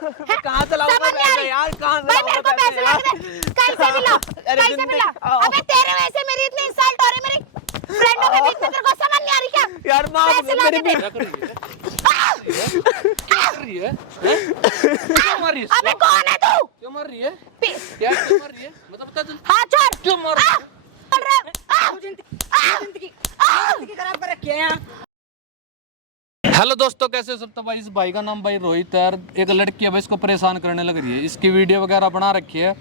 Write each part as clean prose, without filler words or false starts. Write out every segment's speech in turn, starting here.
कहाँ से लाऊंगा पैसे यार, कहाँ से लाऊंगा पैसे यार? कैसे मिला? कैसे मिला? अबे तेरे वजह से मेरी इतनी इंसल्ट हो रही, मेरी फ्रेंडों के बीच में, तेरे को समझ नहीं आ रही क्या? यार माफ पैसे ला के दे। क्या कर रही है? क्यों मार रही है? अबे कौन है तू? क्यों मार रही है? क्या क्यों मार रही है? मतलब बता तू हाँ छोड़। क्यों मार रही है? बोल रहे जिंदगी खराब कर रखी है यहाँ। हेलो दोस्तों, कैसे हो सब? तो भाई इस भाई का नाम भाई रोहित है। एक लड़की है भाई, इसको परेशान करने लग रही है। इसकी वीडियो वगैरह बना रखी है,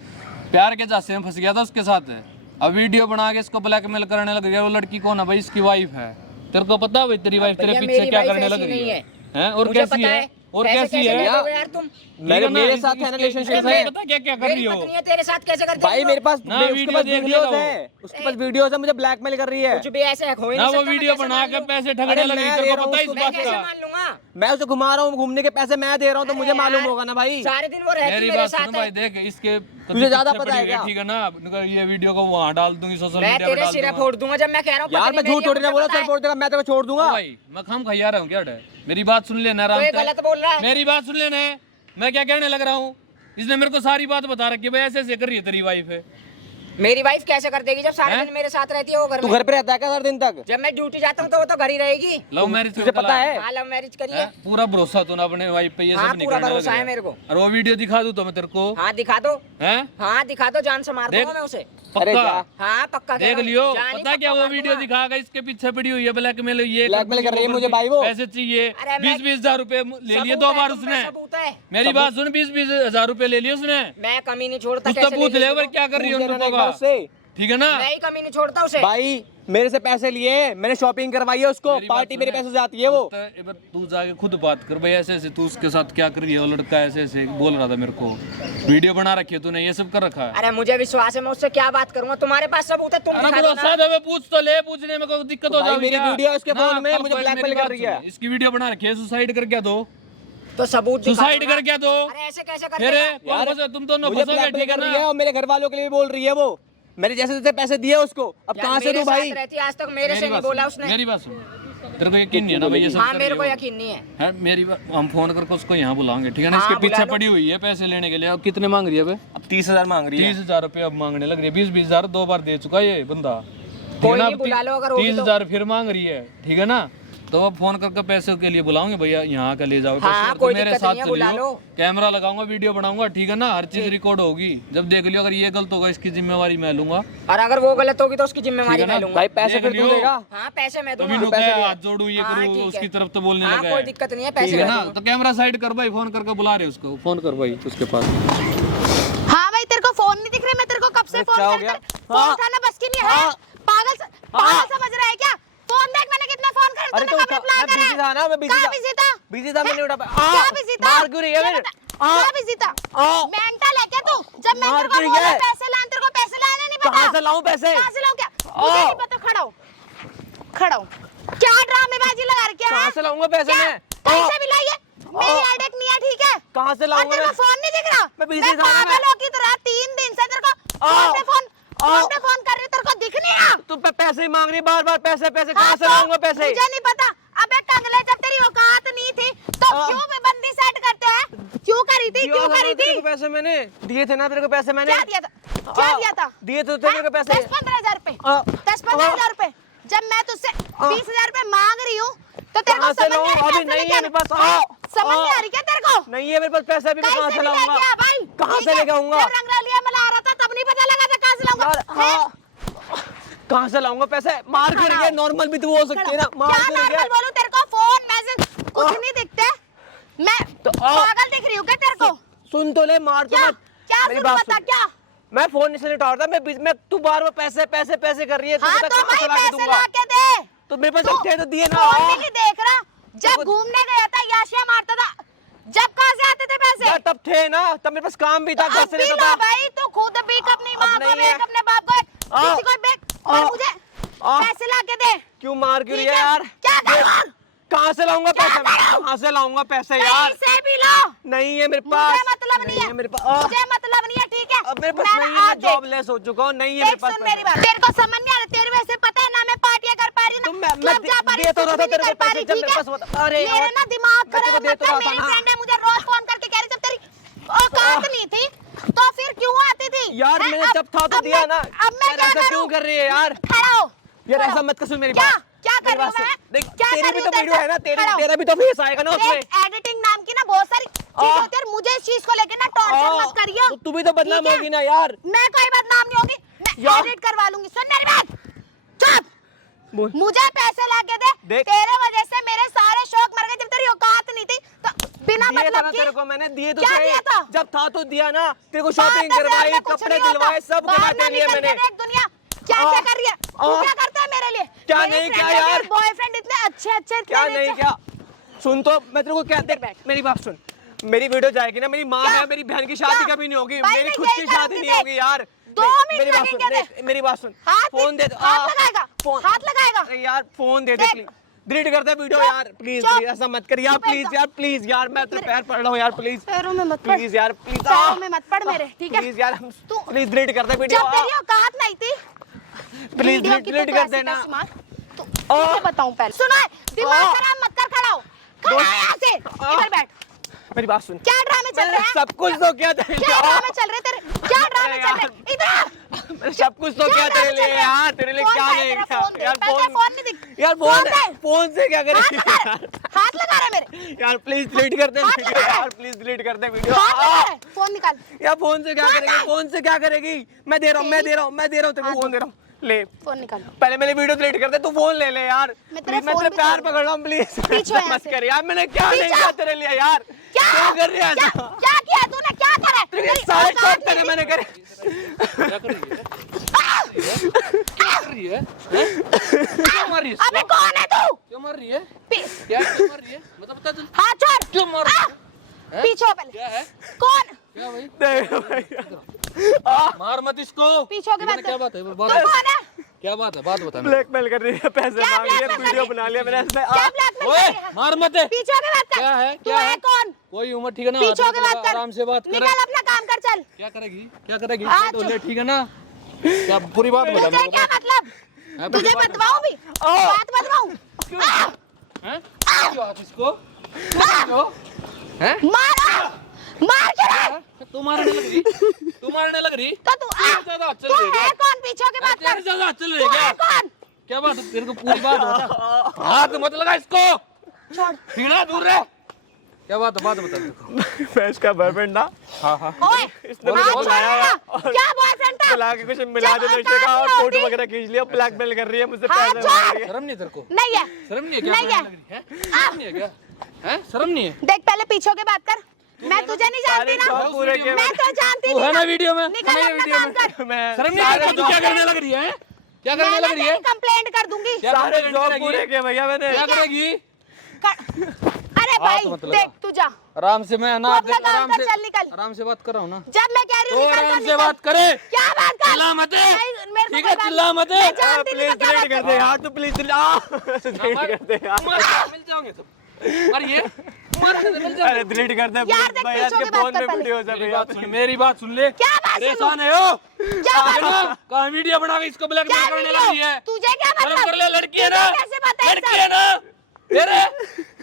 प्यार के झांसे में फंस गया था उसके साथ है। अब वीडियो बना के इसको ब्लैकमेल करने लग रही है। वो लड़की कौन है भाई? इसकी वाइफ है। तेरे को पता है भाई तेरी वाइफ तेरे पीछे क्या करने लग रही है? हैं? और कैसी है? और कैसी है यार तुम? मेरे साथ है ना रिलेशनशिप है। पता क्या क्या कर रही हो पत्नी है, तेरे साथ कैसे करती भाई मेरे पास ना उसके वीडियो पास देख वीडियोस लेगा है, उसके पास वीडियोस है, मुझे ब्लैकमेल कर रही है। कुछ भी ऐसे हो ही ना नहीं वो सकता। वीडियो बना के पैसे ठगने अरे लग रही है। मैं तेरे दे को रहा पता है हूँ इस मैं बात कैसे का? मान लूंगा? मैं उसे घुमा रहा हूँ, घूमने के पैसे मैं दे रहा हूँ, तो मुझे मालूम होगा ना भाई। सारे दिन वो रहती मेरी मेरे बात साथ सुन है। भाई, देख इसके तुझे ज्यादा पीछे पता है पड़ी क्या? ठीक है ना? ये वीडियो को वहाँ डाल दूंगी सोशल मैं मीडिया पे तेरे डाल सिरे दूंगा। फोड़ दूंगा जब मैं कह रहा हूँ। यार मैं झूठ थोड़ी ना बोला, सर फोड़ देगा, मैं तेरे को छोड़ दूंगा। भाई मैं खाम खा रहा हूँ क्या? मेरी बात सुन लेना आराम कोई से। गलत बोल रहा है। मेरी बात सुन लेना है, मैं क्या कहने लग रहा हूँ। इसने मेरे को सारी बात बता रखी है भाई, ऐसे ऐसे कर रही है तेरी वाइफ है। मेरी वाइफ कैसे कर देगी जब सारे हैं? दिन मेरे साथ रहती है वो घर तू में? घर पे रहता है क्या हर दिन तक? जब मैं ड्यूटी जाता हूँ तो वो तो घर ही रहेगी। लव मैरिज तुझे पता है? हाँ लव मैरिज करिए। पूरा भरोसा तो ना अपने वाइफ पे, ये हाँ, सब नहीं पूरा करने लग भरोसा है गया। मेरे को। और वो वीडियो दिखा दूं तो मैं तेरे को? हाँ दिखा दो। हैं? हाँ दिखा दो, जान से मार देख। दूंगा मैं उसे। अरे पक्का? जा। हाँ पक्का कह देख रहा हूँ। लियो, जान ही पता क्या पक्का वो मार वीडियो दूंगा। दिखा कर इसके पीछे पड़ी हुई है ब्लैकमेल। ये ब्लैकमेल कर रही है मुझे भाई वो। पैसे चाहिए, अरे मैं- 20-20 हजार रुपए ले लिए सबूत 2 है, बार तुम पे उसने। सबूत है। मेरी बात सुन, 20-20 हजार रुपए ले लिए उसने। मैं कमी नहीं छोड़ता। कुछ तो कैसे पूछ ले ले ली पर वो? क्या कर रही है पूछ उन लेना लोगों एक बार का? उससे। ठीक है ना? मैं ही कमी नहीं छोड़ता उसे। भाई मेरे से पैसे लिए, मैंने शॉपिंग करवाई है उसको, मेरी बात पार्टी मेरे सुन। पैसे से आती है वो। एक बार तू जाके खुद बात कर भाई, ऐसे ऐसे तू उसके साथ क्या कर रही है? वो लड़का ऐसे ऐसे बोल रहा था मेरे को, वीडियो बना रखी है तूने, ये सब कर रखा है। अरे मुझे विश्वास है, मैं उससे क्या बात करूंगा? तुम्हारे पास सबूत है, तुम अरे दिखा दो ना। भरोसा है, पूछ तो ले, पूछने में कोई दिक्कत हो भाई जाएगी मेरी क्या? वीडियो है उसके ना, फोन में, कल मुझे कोई ब्लैकमेल मेरी कर बात रही है। सुन, इसकी वीडियो बना रखी है, सुसाइड कर क्या दो? तो सबूत दिखा सुसाइड दो ना। कर क्या दो? अरे ऐसे कैसे कर फिर देगा? यार, तुम दोनों मुझे फंसोगे, ब्लैकमेल ठीक है कर रही है ना? और मेरे घर वालों के लिए भी बोल रही है वो। मैंने जैसे जैसे पैसे दिए उसको, अब यार, कहाँ से मेरे दूं भाई? साथ रहती है, आज तक मेरे से मेरी नहीं बात बोला सुन, उसने। मेरी बात सुन, तेरे को यकीन नहीं है ना भाई ये सब हाँ कर मेरे रही को हो? यकीन नहीं है। है मेरी बात, हम फोन करके उसको यहाँ बुलाएंगे, ठीक है ना? हाँ, इसके पीछे बुला लो। पड़ी हुई है पैसे लेने के लिए। अब कितने मांग रही है? अब 30,000 मांग रही है। 30,000 रुपये अब मांगने लग रही है। 20-20 हजार 2 बार दे चुका है ये बंदा। कोई नहीं, बुला लो अगर होगी तो। 30,000 फिर मांग रही है, ठीक है ना? तो अब फोन करके पैसे के लिए बुलाऊंगे, भैया यहाँ का ले जाओ हाँ, पैसे, तो कोई मेरे दिक्कत साथ नहीं है, बुला चलियो, लो। कैमरा लगाऊंगा, वीडियो बनाऊंगा, ठीक है ना? हर चीज रिकॉर्ड होगी। जब देख लियो अगर ये गलत होगा इसकी जिम्मेवारी मैं लूंगा। और अगर वो गलत होगी तो उसकी जिम्मेवारी ठीक है मैं ना? लूंगा। भाई पैसे देख फिर तू लियो। देगा? हाँ पैसे मैं तभी दूंगा। नुका है, हाथ जोड़ू ये हाँ, करूँ ठीक उसकी है। तरफ तो बोलने हाँ लगा कोई है, दिक्कत नहीं है, ठीक पैसे है मैं ना? दूंगा। तो कैमरा साइड कर भाई, फोन करके बुला रहे उसको, फोन कर भाई उसके पास। हाँ भाई तेरे को फोन नहीं दिख रहा? मैं तेरे को कब से फोन क्या हो कर गया? फोन हाँ। उठाना बस की नहीं है? हाँ। पागल समझ रहा है क्या? फोन देख, मैंने कितना फोन करे, अरे तूने तो कब रिप्लाई मैं करा? बिजी था ना, मैं बिजी कहाँ था। बिजी था? बिजी था, मैं नहीं उठा पाया। क्या बिजी था? मार क्यों रही है ये फिर? बता, क्या बिजी था? मेंटल है क्या तू? जब मैं मार तेरे को क्यों रही बोला है? पैसे लाने, तेरे को पैसे लाने नहीं पता? कहाँ से लाऊं पैसे? कहाँ से लाऊं क्या? मुझे नहीं पता, खड़ा हो, खड़ा हो। क्या ड्रामेबाजी लगा रखी है? कहाँ से लाऊंगा पैसे क्या? मैं? कैसे भी लाइए? मेरी हेडेक नहीं है, ठीक है? कहाँ से और लाऊंगा तेरे को मैं? फोन नहीं दिख रहा? मैं बिजी था ना मैं। पागलों की तरह 3 दिन से तेरे को फोन पे फोन कर रही हूँ, तेरे को दिख नहीं रहा? तू पैसे ही मांग रही बार बार, पैसे पैसे हाँ, कहाँ से तो लाऊंगा पैसे? मुझे नहीं पता। अबे कंगले, जब तेरी औकात नहीं थी तो क्यों भी बंदी सेट करते हैं? क्यों करी थी? क्यों करी थी? तेरे को पैसे मैंने दिए थे ना, तेरे को पैसे मैंने क्या दिया था? क्या दिया था? दिए थे तेरे को पैसे। 10-15 हजार रुपए। हाँ। 10-15 हजार रुपए। जब मैं तुझसे 20,000 रुपए मांग रही हूँ तो तेरे को कहाँ से समझ नहीं लाऊं? आ रही? अभी कैसे नहीं है लेके मेरे पास। आना? समझ नहीं आ रही क्या तेरे को? नहीं है मेरे पास पैसे, अभी मैं कहाँ कैसे से भी लाऊंगा? लेके आ भाई? कहाँ ठीक से है? लेके आऊंगा? जब रंगरलिया में ला रहा था तब नहीं पता लगा था कहाँ से लाऊंगा? यार कहाँ से लाऊंगा पैसे? मार क्यों रही है? नॉर्मल भी तो हो सकती है ना, मार क्या क्यों रही नॉर्मल है? बोलूं तेरे को? फोन मैसेज कुछ नहीं दिखते? मैं पागल दिख रही हूँ क्या तेरे को? सुन तो ले, मार तो क्या मत। क्या मेरी सुनो, बात बता सुन। क्या? मैं फोन नहीं उठा रहा था, मैं तू बार बार पैसे पैसे पैसे कर रही है, हाँ बता तो कहाँ से भाई ला के पैसे दूंगा? ला के दे। तो मेरे पास थे तो दिए ना। फोन भी नहीं देख रहा? जब घूमने गया था याशिया मारता था, जब कहाँ से आते थे पैसे? यार तब थे ना, तब मेरे पास काम भी था, घर अब से भी लेता लो था। भाई, तू खुद भी अपनी माँ को नहीं है। बेच, अपने बाप को एक, किसी को बेच, और मुझे पैसे ला के दे। क्यों मार क्यों रही ठीक है है? यार? क्या करूँ? कहाँ से लाऊंगा क्या पैसे? मैं करूं? कहाँ से लाऊंगा पैसे यार? पैसे भी लो। नहीं है मेरे पास। मुझे मतलब नहीं है, मेरे पास। मुझे मतलब नहीं है, ठीक है? अब मेरे पास मैं नहीं है, आज मैं जॉबलेस हो चुका हूँ, नहीं है मेरे देख, पास सुन पैसे। मेरी बात, तेरे को समझ नहीं आ रहा, तेरे वैसे पता है ना मैं पार्टियां कर पा रही तो ना, मैं क्लब जा पा रही, दे तो कुछ रहा भी था नहीं तेरे कर को पा पैसे रही, जब ठीक मेरे है? पास अरे मेरा यार, ना दिमाग मैं तेरे को खराब दे मत तो कर, रहा था मेरी ना। फ्रेंड है, मुझे रोज फोन करके कह रही जब तेरी था तो अब दिया मैं- ना। अब मैं यार क्या ऐसा करूं? क्यों कर रही है यार? खड़ा हो। यार खड़ा ऐसा हो। मत कर, सुन मेरी क्या बात। क्या कर मेरी रही बात हूँ मैं? सुन। देख क्या तेरी कर भी रही तो हूँ वीडियो है ना, खड़ा हो। तेरा भी तो फेस आएगा ना उसमें। देख एडिटिंग नाम की ना बहुत सारी चीज होती है और मुझे इस चीज को लेके ना टॉर्चर मत करियो। तो तू भी तो बदनाम ठीक है? होगी ना यार। मैं कोई बदनाम नहीं होगी, मैं यार। एडिट करवा लूंगी। सुन मेरी बात, चुप। बोल। मुझे पैसे लाके दे। देख। तेरे वजह से मेरे सारे शौक मर गए। जब तेरी औकात नहीं थी तो बिना दिए था मतलब ना की तेरे को मैंने, दिए तो क्या थे। दिया था? जब था तो दिया ना, तेरे को 5,000 शॉपिंग करवाई, में कुछ कपड़े नहीं होता। दिलवाए, सब बाहर करा ना के लिए निकल मैंने। के देख दुनिया क्या कर रही है। तू क्या करता है मेरे लिए? क्या नहीं क्या यार? बॉयफ्रेंड इतने अच्छे अच्छे क्या नहीं क्या? सुन तो, मैं तेरे को क्या, देख मेरी बात सुन। मेरी वीडियो जाएगी ना, मेरी माँ क्या? है, मेरी बहन की शादी क्या? कभी नहीं होगी, भाई मेरी मैं खुद यही की शादी करूंगी, नहीं होगी यार। 2 मिनट मेरी बात सुन, लगेंगे देख, मेरी बात सुन। हाथ फोन दे, हाथ लगाएगा, फोन हाथ लगाएगा। अरे यार फोन दे दे देख। प्लीज। डिलीट कर दे वीडियो चुप, यार, प्लीज चुप। प्लीज ऐसा मत कर यार, चुप प्लीज एकदम। यार, प्लीज यार, मैं तेरे पैर पड़ रहा हूँ यार, प्लीज पैरों में मत पड़। प्लीज यार, प्लीज पैरों में मत पड़ मेरे, ठीक है? प्लीज यार, तू प्लीज डिलीट कर दे वीडियो, जब तेरी औकात नहीं थी प्लीज वीडियो की तो डिलीट तू कर ऐसी देना। तैसी मार। तो तुझे बताऊं पहले, सुना है? दिमाग खराब मत कर, खड़ा हो। खड़ा हो यहाँ से, इधर बैठ। मेरी बात सुन, क्या ड्रामे चल रहे हैं? सब कुछ तो क्या तेरे क्या ड्रामे चल रहे तेरे? क्या ड्रामे चल रहे? इधर आ। सब कुछ तो क्या तेरे लिए यार, तेरे लिए क्या नहीं क्या यार, फोन नहीं दिख यार, फोन से क्या करेंगे यार? हाथ लगा रहा है मेरे, यार प्लीज डिलीट कर दे हाथ वीडियो लगा रहा है। यार, प्लीज डिलीट कर दे वीडियो। हाथ लगा रहा है। फोन निकाल। यार फोन से क्या फोन करेगी, है। फोन से क्या करेगी? मैं दे रहा हूँ, मैं दे रहा हूँ, मैं दे रहा हूँ तेरे को, फोन दे रहा हूँ, ले। फोन निकाल। पहले मेरी वीडियो डिलीट कर दे, तू फोन ले ले यार, मैं तेरा प्लीज, मैं फोन तेरे भी पैर तोड़ पकड़ रहा हूँ, प्लीज पीछे यहाँ मत से। कर यार, मैंने क्या नहीं पीछे। किया तेरे लिए यार, क्या कर रही है क्या ऐसा? क्या किया तूने? क्या करा? तेरे तेरी सारे औकात शौक तेरे नहीं मैंने करे। क्या कर रही है? क्या कर रही है? क्यों मार रही है? अबे कौन है तू? क्यों मार रही है? पी- क्या क्यों मार रही है? मतलब बता तू हाथ छोड़। क्यों मार रही है? हैं? पीछे हो पहले। क्या है? कौन? क्या भाई? देख मार मत इसको। पीछे होके इधर बात क्या कर। बात है? तू बात कौन है? क्या बात है? बात बता मेरे ब्लैकमेल कर रही है, पैसे क्या मांग रही है, blackmail कर वीडियो रही है? बना लिया मैंने इसमें। क्या ब्लैकमेल को। कर ओए रही है? मार मत है। पीछे होके बात कर। क्या है? तू क्या है है? कौन? कोई उम्र ठीक है ना? पीछे हाथ होके में बात कर। आराम से बात कर। निकल अपना काम कर, चल। क्या करेगी? क्या करेगी? आज- बोले ठीक है ना? क्या पूरी बात बता तुझे मेरे क्या को। मतलब? हैं? तुझे पूरी बात बतवाऊं भी? बात बतवाऊं? हैं? क्यों हाथ इसको? क्यों? हैं? मार मार के रहे। तू मारने लग रही? तू मारने लग रही? तो तू तेरे ज्यादा चल तू रही है है कौन? पीछे होके बात तेरे कर। ज्यादा चल तू रही है है क्या? कौन? क्या बात है? तेरे को पूरी बात बता। हाथ मत लगा इसको। छोड़। ठीक है ना? दूर रह। क्या बात है? बात बता मेरे को। मैं इसका बॉयफ्रेंड ना, हाँ हाँ। ओए इसने हाथ मुझे छोड़ बुलाया मेरा। और क्या बॉयफ्रेंड था? बुला के कुछ मिला जब दे औकात रिश्ते का, और नहीं फोटो होती। वगैरह खींच लिया, ब्लैकमेल कर रही है मुझसे, हाथ पैसे मांग छोड़। रही है। शर्म नहीं तेरे को? नहीं है। शर्म नहीं है क्या? नहीं है। मारने लग रही है? शर्म नहीं है क्या? हैं? शर्म नहीं है? देख पहले पीछे होके बात कर। मैं तुझे नहीं जानती ना। सारे शौक पूरे किए मैं तो जानती तू है नहीं ना वीडियो में? निकल है ना अपना वीडियो काम में? कर। मैं शर्म नहीं है? तू क्या करने लग रही है? क्या करने मैंने लग रही है? तेरी कंप्लेंट कर दूंगी। क्या सारे करने शौक लगी? पूरे किए भैया मैंने। क्या करेगी? अरे भाई मत लगा। देख तू जा। आराम से मैं ना तू अपना काम आराम कर, से चल निकल। आराम से बात कर रहा हूँ ना। जब मैं कह रही तो हूँ निकल आराम तो से निकल। बात करे। क्या बात कर? चिल्ला मत है। नहीं, मेरे को ठीक कोई है, बात चिल्ला नहीं। मत है। मैं जानती नहीं प्लीज तो क्या डिलीट बात कर दे यार, तू प्लीज डिलीट कर दे यार। मिल जाओगे सब। मारिए मिल जाओगे। अरे डिलीट कर दे यार, देख भैया, पीछे इसके होके बात फोन कर में पहले। वीडियो है मेरी भैया। बात सुन, मेरी बात सुन ले। क्या बात सुनूं? परेशान है हो? क्या बात सुनूं? कहा वीडियो बना के इसको ब्लैकमेल क्या करने वीडियो? लग रही है। तुझे क्या शर्म मतलब? कर ले, लड़की है ना? तुझे कैसे पता है लड़की सब? है ना? तेरे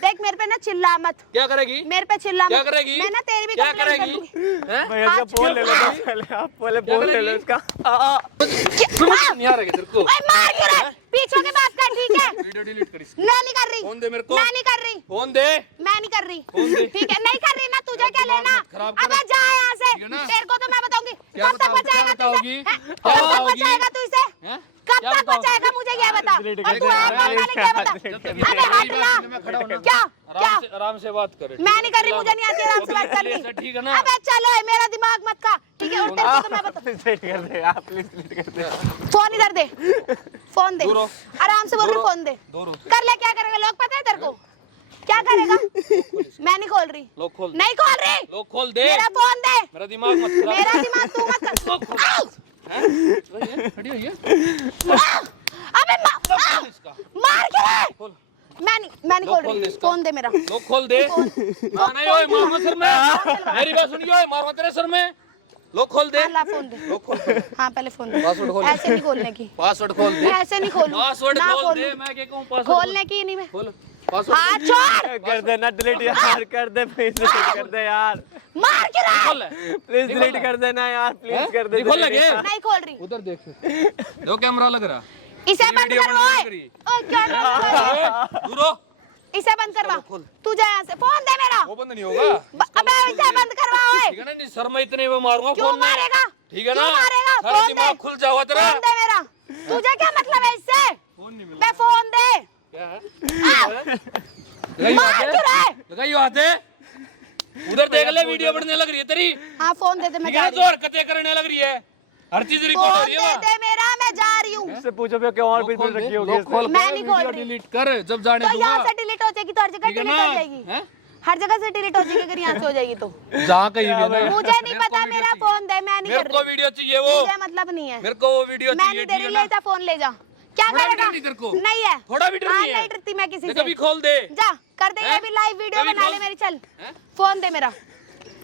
देख मेरे पे ना चिल्ला मत। क्या करेगी? मेरे पे चिल्ला क्या मत। करेगी? मैं ना तेरी भी क्या कंप्लेंट कर करेगी? दूंगी। हैं? भैया इसका फोन ले लो पहले, आप पहले फोन ले लो इसका। समझ नहीं आ रहा है तेरे को? ओए मार क्यों रहा है? पीछे के बात कर, ठीक है? वीडियो डिलीट कर इसकी। मैं नहीं कर रही। फोन दे मेरे को। मैं नहीं कर रही। फोन दे। मैं नहीं कर रही। फोन दे। ठीक है, नहीं कर रही ना, तुझे क्या दिमाग लेना? मत खराब कर। अबे जा यहाँ से। ठीक है ना? तेरे को तो मैं बताऊंगी। क्या कब तक बताओगी? बचाएगा क्या तू इसे? बताओगी? हैं? क्या कब तक बताओगी? बचाएगा तू इसे? हैं? कब क्या तक बताओ? बचाएगा मुझे ये बता। डिलीट और कर तू दे, है कौन वाले क्या बता? जब तक अबे हट ला। मैं खड़ा हूं ना। क्या? क्या? आराम से बात कर। मैं नहीं कर रही, मुझे नहीं आती आराम से बात करनी। ठीक है ना? अबे चलो, मेरा दिमाग मत खा, ठीक है? और तेरे को तो मैं बता। प्लीज डिलीट कर दे यार, प्लीज डिलीट कर दे। फोन इधर दे। फोन दे। दूर हो। आराम से बोल रही, फोन दे। दूर हो। कर ले, क्या करेगा? लोग पता है तेरे को क्या करेगा? मैं नहीं खोल रही। लोग खोल दे। नहीं खोल रही। लोग खोल दे। मेरा फोन दे। मेरा दिमाग मत खराब मेरा दिमाग तू मत कर। लोग खोल। आओ! हैं? खड़ी हुई है? अबे इसका मार के रहे। खोल। मैं नहीं खोल खोल दे रही। इसका। फोन दे मेरा। लोग खोल दे। हाँ नहीं ओए मार मत सर में। मेरी बात सुनिए ओए मार मत तेरे सर में। लोग खोल दे। हाँ, ला फोन दे। लोग खोल। हाँ पहले फोन दे। पासवर्ड खोल। ऐसे नहीं खोलने की। पासवर्ड खोल दे। ऐसे नहीं खोलूं। पासवर्ड ना खोल खोलूं। दे। मैं क्या कहूँ पासवर्ड खोलने की नहीं मैं। खोल। हाथ छोड़। कर देना डिलीट यार, कर दे प्लीज, कर दे यार, मार के रहा खोल ले, प्लीज डिलीट कर देना यार, प्लीज कर दे। खोल लगे नहीं खोल रही। उधर देख, दो कैमरा लग रहा, इसे बंद वीडियो करवा। बंद करी। ओए क्या कर रहा है? दूर हो, इसे बंद करवा। तू जा यहाँ से, फोन दे मेरा। वो बंद नहीं होगा। अबे इसे बंद करवा। ओए ठीक है ना, नहीं सर मैं इतने में मारूंगा क्यों फोन में। मारेगा? ठीक है ना, क्यों मारेगा? सारा फोन दे। दिमाग खुल जाओ तेरा। फोन दे मेरा। तुझे क्या मतलब है इससे? फोन नहीं मिला। बे फोन दे। क्या है? मार क्यों रहा है? लगाइयो हाथे, उधर देख ले, वीडियो बनने लग रही है तेरी। हाँ फोन दे दे, मैं ठीक है जा ना, रही जो हूँ। हरकतें करने लग रही है, हर चीज रिकॉर्ड हो फोन रही दे है। दे मेरा, मैं जा रही हूँ। इससे पूछो भी क्या और भी खोल दे, रखी होगी लोग इसने। खोल, मैं नहीं खोल वीडियो रही। डिलीट कर, जब जाने तो यहाँ दूंगा। से डिलीट हो जाएगी तो हर जगह ठीक है डिलीट ना? हो जाएगी। हैं? हर जगह से डिलीट हो जाएगी अगर यहाँ से हो जाएगी तो। जहाँ कहीं भी है ना। मुझे नहीं पता, मेरा फोन दे, मैं नहीं मेरे कर को रही। वीडियो चाहिए वो, मुझे मतलब नहीं है। मेरे को वो वीडियो मैं चाहिए। नहीं दे रही, ठीक ले है ना? जा फोन, ले जा। क्या थोड़ा भी करेगा? डर नहीं तेरे को? नहीं है। थोड़ा भी डर हाँ, नहीं है? नहीं डरती मैं किसी देख से। अभी खोल दे। जा कर दे, ये हैं? भी लाइव वीडियो कभी बना ले खोल- मेरी। चल हैं? फोन दे मेरा।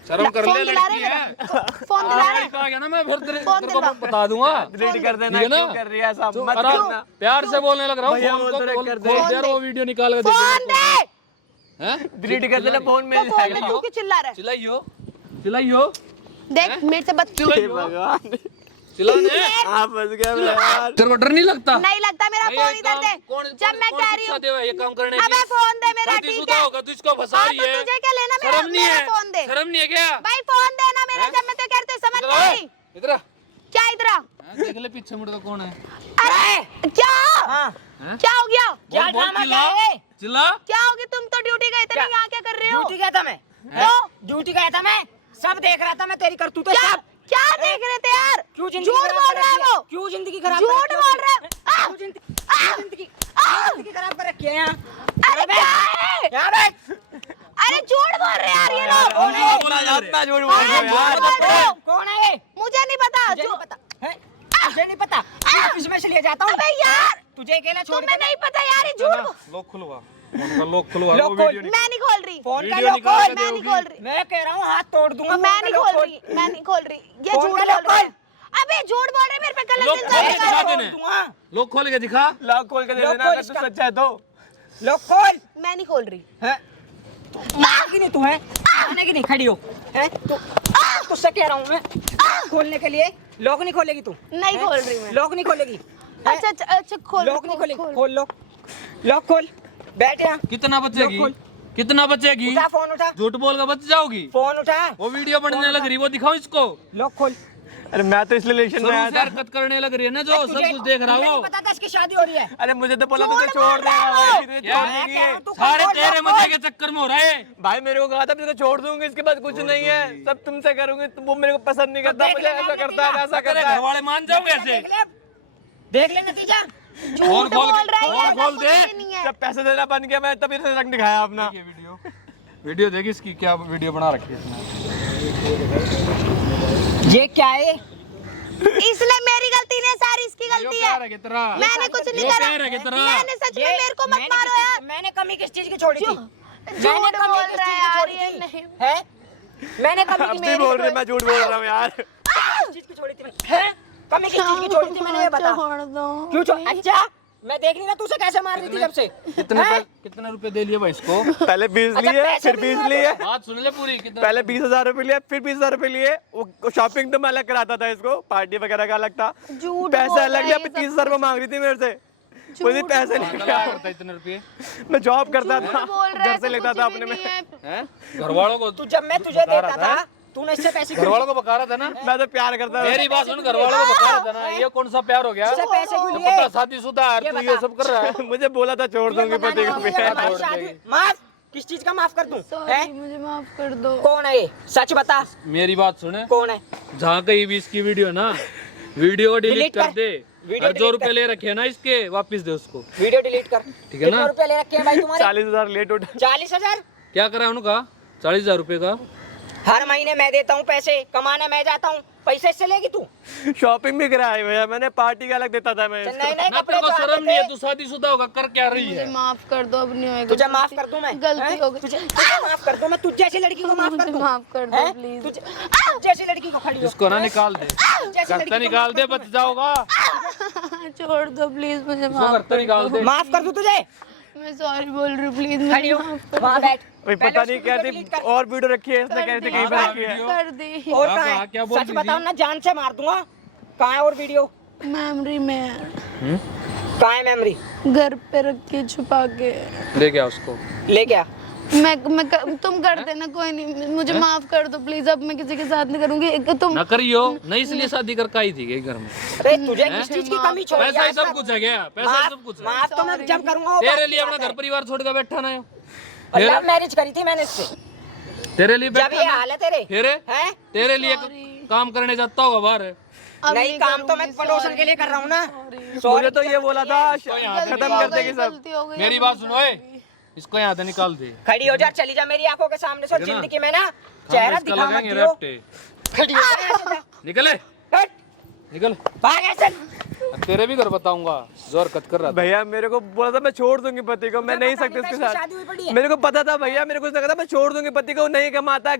शर्म कर फोन ले, दिला लड़की रहे है। मेरा। फोन दिला रहे। आ गया ना, मैं फिर तेरे फोन तेरे को दिलवा। बता दूंगा। डिलीट कर देना, ठीक है ना? क्यों कर रही है ऐसा, जो मत आराम- करना। प्यार से बोलने लग रहा हूँ। भैया फोन बोल को तो रहे, खोल कर दे। खोल फोन यार, दे। वो वीडियो निकाल के दे फोन दे। हैं? डिलीट कर देना, फोन में तो फोन दे, तू क्यों चिल्ला रहा है? चिल्लाइयो, चिल्लाइयो, देख मेरे से बच। भगवान, चिल्लाने। आप फंस गए मैं यार। तेरे को डर नहीं लगता? नहीं लगता, मेरा भाई, फोन ये इधर काम दे। कौन- जब मैं कौन कह रही शिक्षा हूँ देवा ये काम करने अबे की? फोन दे मेरा, ठीक शादीशुदा है? होगा तो इसको फंसा हाँ, रही तो है। तुझे क्या लेना? मेरा शर्म नहीं मेरा है? फोन दे। शर्म नहीं है क्या? भाई फोन देना मेरा, जब मैं तो कहती हूँ, समझ इधर नहीं आओ, आई। इधर आ। क्या इधर आ? हाँ, देख ले पीछे मुड़ तो कौन है? अरे क्या? हैं? क्या हो गया? बोल, बोल, चिल्ला, चिल्ला। क्या हो गया? तुम तो ड्यूटी गए थे ना, यहाँ क्या कर रहे हो? ड्यूटी गया था मैं। ड्यूटी गया था मैं, सब देख रहा था मैं तेरी करतूतें क्या सब। क्या देख रहे थे यार? क्यों जिंदगी झूठ खराब बोल कर रहा है रखी है? वो। क्यों जिंदगी खराब झूठ कर रखी है? बोल रहा है। क्यों जिंदगी खराब कर रखी है यहाँ? अरे क्या है? यहाँ बैठ। अरे झूठ बोल रहे हैं यार ये लोग। कौन है? बोला जा रहे। मैं झूठ बोल हाँ, रहा हूँ झूठ यार। बोल रहे हो। कौन है ये? मुझे नहीं पता। मुझे नहीं पता है? मुझे नहीं पता। मैं ऑफिस में से ले जाता हूँ। अबे यार, तुझे अकेला छोड़ तुम्हें के नहीं पता यार, ये झूठ। लोग खुलवा, उनका लोग खुलवा, लोग वो खोल। वीडियो मैं नहीं खोल रही। फोन का वीडियो लोग निकाल खोल। के मैं नहीं दोगी? खोल रही। मैं कह रहा हूँ हाथ तोड़ दूंगा। मैं फोन का नहीं लोग खोल खोल। रही। मैं नहीं खोल रही। ये फोन झूठ का बोल लोग रहे खोल। हैं। अबे झूठ बोल रहे हैं, मेरे पे कलंक लोग इल्जाम खोल लगा दिखा रहे हो। देने। दूंगा। लोग खोल के दिखा। लॉक खोल के दे लॉक देना खोल अगर तू इसका। सच्चा है तो। लोग खोल। मैं नहीं खोल रही। है? मानेगी नहीं तू है? मानेगी नहीं, खड़ी हो। है? तू तुझसे कह रहा हूँ मैं, खोलने के लिए। लॉक नहीं खोलेगी तू? नहीं खोल रही मैं। लॉक नहीं खोलेगी? अच्छा अच्छा अच्छा, खोल। लॉक नहीं खोलेगी? खोल। खोल लॉक। लॉक खोल। बैठ यहाँ। कितना बचेगी? लोग कितना बचेगी? उठा फोन, उठा झूठ बोल के बच जाओगी। फोन, उठा वो वीडियो बनने लग रही, वो दिखाओ इसको। लॉक खोल। अरे मैं तो इसलिए इलेक्शन में शुरू आया से था। हरकत करने लग रही है ना, जो सब तुझे- कुछ देख रहा मुझे हूँ। नहीं पता था इसकी शादी हो रही है। अरे मुझे तो बोला तुझे झूठ छोड़ बोल रहा है देगा, वो। तुझे यार, छोड़ देगी ये। सारे तेरे मजे के चक्कर में हो रहा है। भाई मेरे को कहा था मैं तुझे छोड़ दूंगी, इसके बाद कुछ नहीं है, सब तुमसे करूंगी। वो मेरे को पसंद नहीं करता, देख मुझे लेना ऐसा करता है, नतीजा। ऐसा तेरे करता घर है। वाले मान जाओगे ऐसे? देख ले अब। देख ले नतीजा। झूठ खोल बोल रहा है, खोल ऐसा खोल कुछ दे। भी नहीं है। जब पैसे देना बन गया मैं तभी रंग दिखाया अपना। ये वीडियो वीडियो देखी इसकी, क्या वीडियो बना रखी है इसने। ये क्या है? इसलिए मेरी गलती नहीं, सारी इसकी गलती है। मैंने कुछ नहीं करा। मैंने सच में, मेरे को मत मैंने मारो यार। मैंने कमी किस चीज की छोड़ी थी? झूठ मैंने कमी बोल किस रहा है चीज की यार, छोड़ी ये थी? नहीं। है? मैंने कमी अब की भी मेरी बोल रही है, मैं झूठ बोल रहा हूँ यार। किस चीज की छोड़ी थी मैंने? है? कमी किस चीज की छोड़ी थी मैंने, ये बता। छोड़ दो। क्यों छोड़? अच्छा, मैं देख नहीं रहा तू उसे कैसे मार रही थी जब से। कितने रुपए दे लिए भाई इसको? पहले 20 अच्छा, लिए, पैसे फिर भी 20 नहीं लिए, बात सुन ले पूरी। कितना पहले 20,000 रुपए लिए, फिर 20,000 रुपए लिए। वो शॉपिंग तो मैं अलग कराता था इसको, पार्टी वगैरह का अलग था। झूठ पैसे बोल अलग रहा लिया, है, फिर सब 30,000 रुपए मांग रही थी मेरे से। मुझे पैसे नहीं क्या करता है इतने रुपए? मैं जॉब करता झूठ था, बोल रहा है, घर से ऐसा लेता कुछ था भी अपने में। नहीं है। हैं? घर वालों को तू जब मैं तुझे बता देता रहा था, तूने इससे पैसे घर क्यों वालों को बका रहा था ना। मैं तो प्यार करता था। मेरी बात सुन, घर वालों को बका रहा था ना। ये कौन सा प्यार हो गया? इससे पैसे क्यों तो लिए? पता शादीशुदा है, ये तू ये बता। सब कर रहा है। मुझे बोला था छोड़ दूंगी पति को भी। हमारी शादी माफ, किस चीज का माफ कर दूं? सॉरी, हैं? मुझे माफ कर दो। कौन है ये? सच बता, मेरी बात सुने, कौन है? जहाँ कहीं भी इसकी वीडियो है ना, वीडियो को डिलीट डिलीट कर कर। दे। वीडियो और जो डिलीट रुपए कर। ले रखे हैं ना इसके, वापस दे उसको। वीडियो डिलीट कर। ठीक है ना? कितने रुपए ले रखे हैं भाई तुम्हारे? 40,000 लेट उठा। 40,000? क्या करा उनका? 40,000 रुपए का। हर महीने मैं देता हूँ पैसे, कमाने मैं जाता हूँ, पैसे इससे लेगी तू? शॉपिंग भी कराई भैया मैंने, पार्टी का अलग देता था मैं इसको। नए नए ना कपड़े तेरे को तो आते शर्म नहीं है? थे। तू शादीशुदा होगा, कर क्या रही मुझे है? माफ कर दो, अब नहीं होएगा। तुझे माफ कर दूं मैं? गलती हैं? हो गई। तुझे माफ कर दूं मैं? तुझ जैसी लड़की को माफ कर मुझे दूं? माफ कर दो, हैं? प्लीज। तुझ जैसी लड़की को खड़ी हो। इसको ना निकाल दे, जैसी लड़की करता को निकाल माफ दे, कर बच जाओगा। छोड़ दो प्लीज, मुझे इसको माफ करता निकाल दे। दूं। माफ कर दूं तुझे? मैं सॉरी बोल रही हूँ प्लीज खड़ी हो वहाँ बैठ भाई पहले पता नहीं उसकी क्या वीडियो delete थी कर। और वीडियो रखी है इसने कह रहे थे कहीं पर रखी है कर दी और हाँ, कहाँ हाँ, है क्या बोल सच रही बताओ थी? ना जान से मार दूंगा कहाँ है और वीडियो मेमोरी में है। कहाँ है मेमोरी घर पे रख के छुपा के। ले गया उसको। ले क्या तुम कर देना कोई नहीं, मुझे माफ कर दो प्लीज, अब मैं किसी के साथ नहीं करूंगी। तुम ना करियो नहीं, इसलिए शादी कर काई थी घर में। अरे तुझे किस चीज की कमी छोड़ पैसा ही सब कुछ है क्या? पैसा ही सब कुछ है। माफ तो मैं जब करूंगा वो तेरे बात लिए की अपना बात घर परिवार छोड़ कर बैठा ना है। है। लव मैरिज करी थी मैंने इससे तेरे लिए जब बैठा ये ना। हाल है तेरे फिर हैं तेरे लिए काम करने जाता होगा बाहर। अब नहीं काम तो मैं करूंगी, प्रमोशन sorry, के लिए कर रहा हूँ ना मुझे तो ये बोला था गलती खत्म हो कर गई, देगी सब। गलती हो गई, मेरी अब बात मैं सुनो ए, करूंगी। इसको यहाँ से निकाल दे। खड़ी हो जा चली जा मेरी आंखों के सामने से और ठीक है ना? जिंदगी में ना चेहरा इसका दिखा मत लगाएंगे दियो रेप्टे। खड़ी हो जा ऐसे जा। निकले हट, निकल। भाग ऐसे अब तेरे भी घर बताऊंगा जो हरकत कर रहा था। भैया मेरे को बोला था मैं छोड़ दूंगी पति को, मैं नहीं पता सकती नहीं उसके कैसी शादी हुई पड़ी साथ। है। मेरे को पता था भैया, मेरे को लगा था मैं छोड़ दूंगी पति को, नहीं कमाता